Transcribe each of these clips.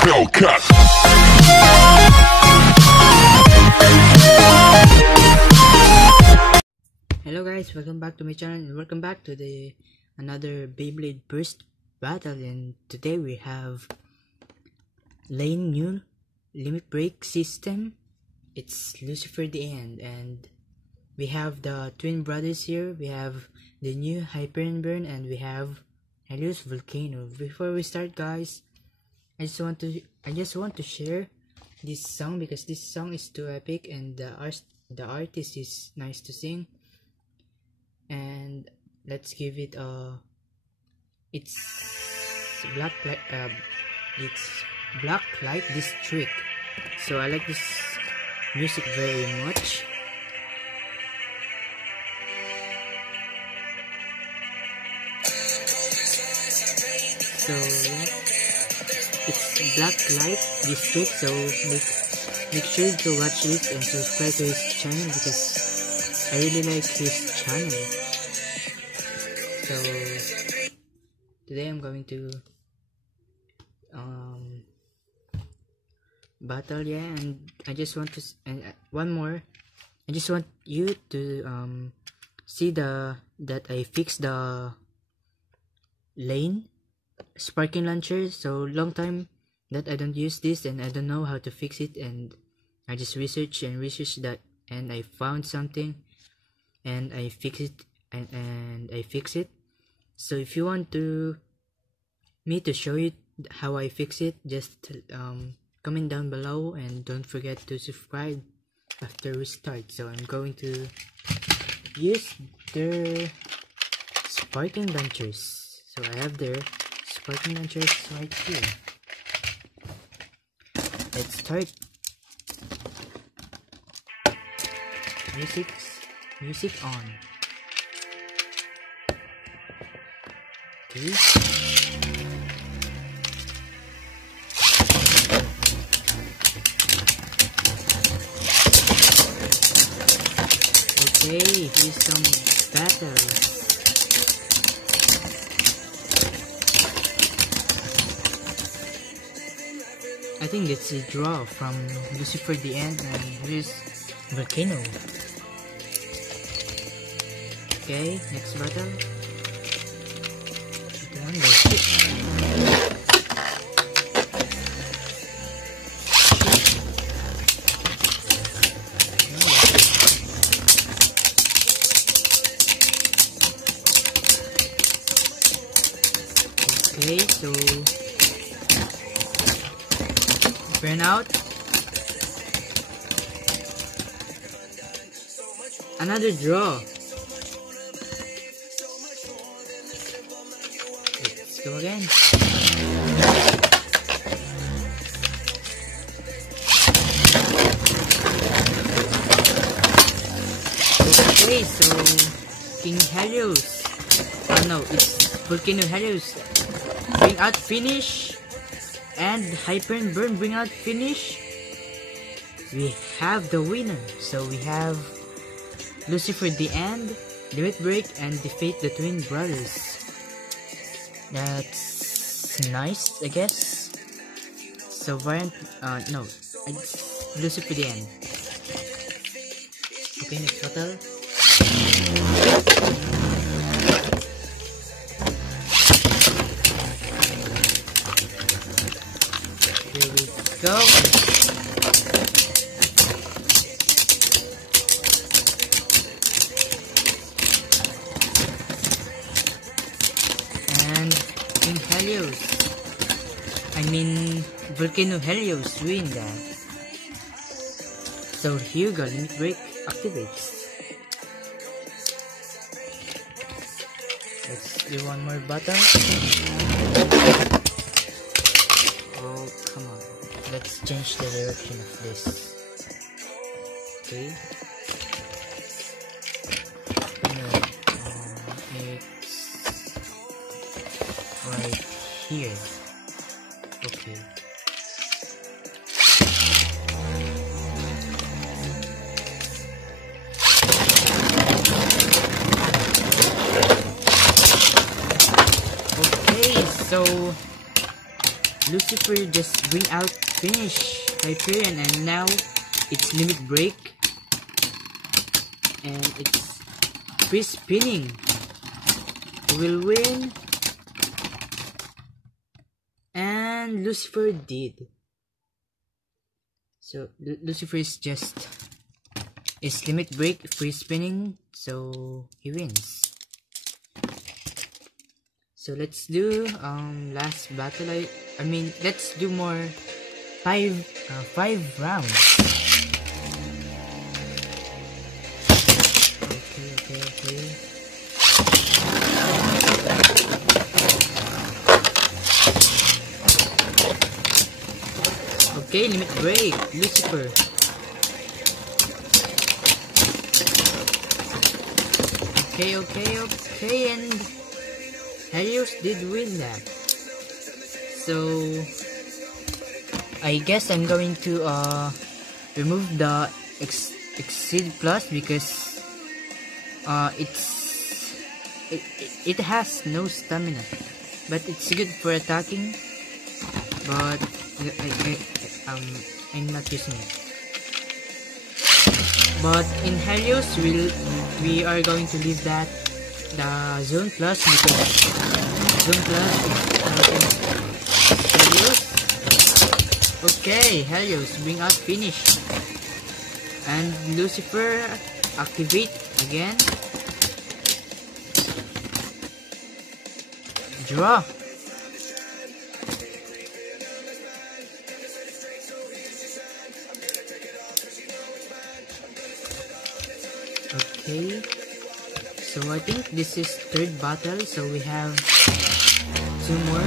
Hellcat. Hello guys, welcome back to my channel and welcome back to the another Beyblade Burst battle. And today we have lane new limit break system. It's Lucifer the End, and we have the twin brothers here. We have the new hyperion burn and we have helios volcano. Before we start guys, I just want to share this song because this song is too epic and the artist is nice to sing. And let's give it it's Black Light District. So I like this music very much. So it's Black Light District, so make sure to watch it and subscribe to his channel because I really like his channel. So today I'm going to battle, yeah, and I just want to one more. I just want you to see that I fixed the lane sparking launcher. So long time that I don't use this and I don't know how to fix it, and I just researched that and I found something and I fix it and I fix it. So if you want me to show you how I fix it, just comment down below and don't forget to subscribe after we start. So I'm going to use their sparking launchers. So I have their sparking launchers right here. Let's start. Music on. Okay. Okay, here's some battle. I think it's a draw from Lucifer the End, and here's Volcano. Okay, next battle. Okay, so burn out. Another draw. Let's go again. Okay, so King Helios. Oh no, it's Volcano Helios. Bring out finish, and Hyperion Burn bring out finish. We have the winner. So we have Lucifer the End, limit break, and defeat the twin brothers. That's nice, I guess. So variant, no, it's Lucifer the End. Okay, next battle. Here we go. And King Helios, Volcano Helios win that. So here you go, limit break activates. Let's do one more button. Oh, come on. Let's change the direction of this. Okay. No, it's right here. Okay. Okay, so Lucifer just bring out finish Hyperion, and now it's limit break and it's free spinning. Who will win? And Lucifer did. So Lucifer is just limit break, free spinning, so he wins. So let's do last battle. I mean let's do more five rounds. Okay. Okay, limit break, Lucifer. Okay, and Helios did win that. So I guess I'm going to remove the exceed plus because it has no stamina, but it's good for attacking, but I'm not using it. But in Helios we are going to leave that the zone plus because zone plus is Helios. Okay, Helios bring out finish, and Lucifer activate again. Draw. Okay, so I think this is third battle, so we have two more.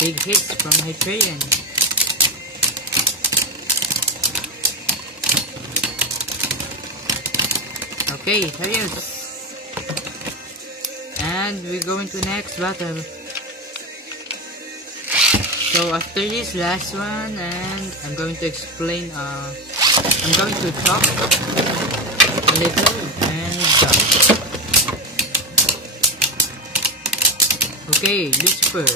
Big hits from Hyperion. Okay, Helios. And we're going to next battle. So after this last one, and I'm going to explain, I'm going to talk a little and done. Okay, Lucifer.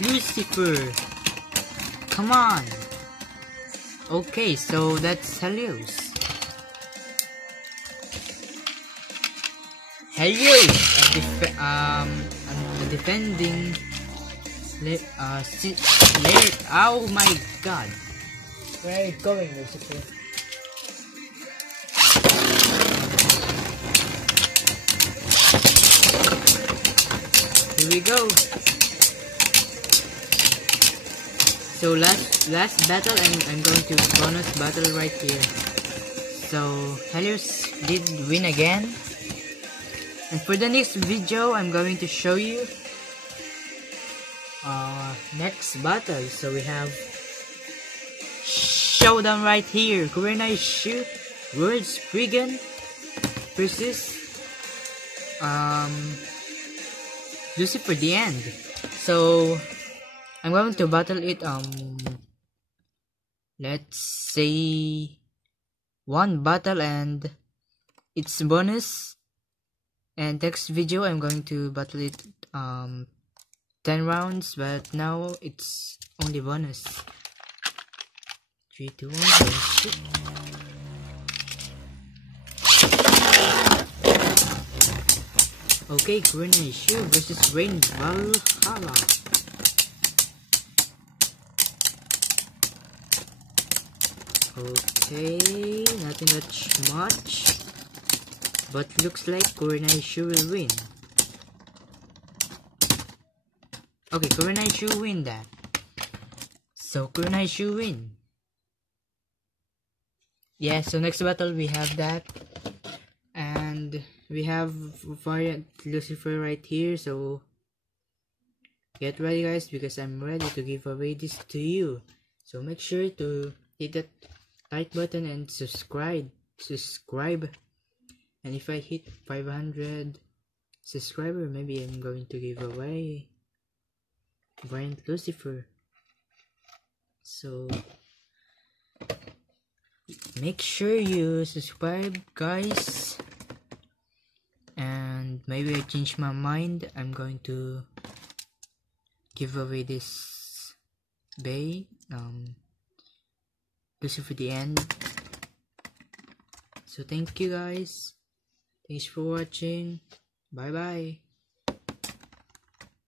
Lucifer, come on. Okay, so that's Helios. Helios, a defending layer. Oh my god. Where are you going, Lucifer? Here we go. So last battle, and I'm going to bonus battle right here. So Helios did win again. And for the next video, I'm going to show you next battle. So we have showdown right here. Kurenai Shu World's Frigan versus Lucifer the End. So I'm going to battle it let's say one battle and it's bonus. And next video I'm going to battle it 10 rounds, but now it's only bonus. 3, 2, 1, shoot. Okay, Kurenai Shu versus Rain Valhalla. Okay, nothing much. But looks like Kurenai Shu will win. Okay, Kurenai Shu win that. So Kurenai Shu win. Yeah, so next battle we have that. And we have variant Lucifer right here. So get ready guys, because I'm ready to give away this to you. So make sure to hit that like button and subscribe. And if I hit 500 subscriber, maybe I'm going to give away variant Lucifer. So make sure you subscribe, guys. And maybe I change my mind. I'm going to give away this bay. Lucifer the end. So thank you guys. Thanks for watching. Bye bye.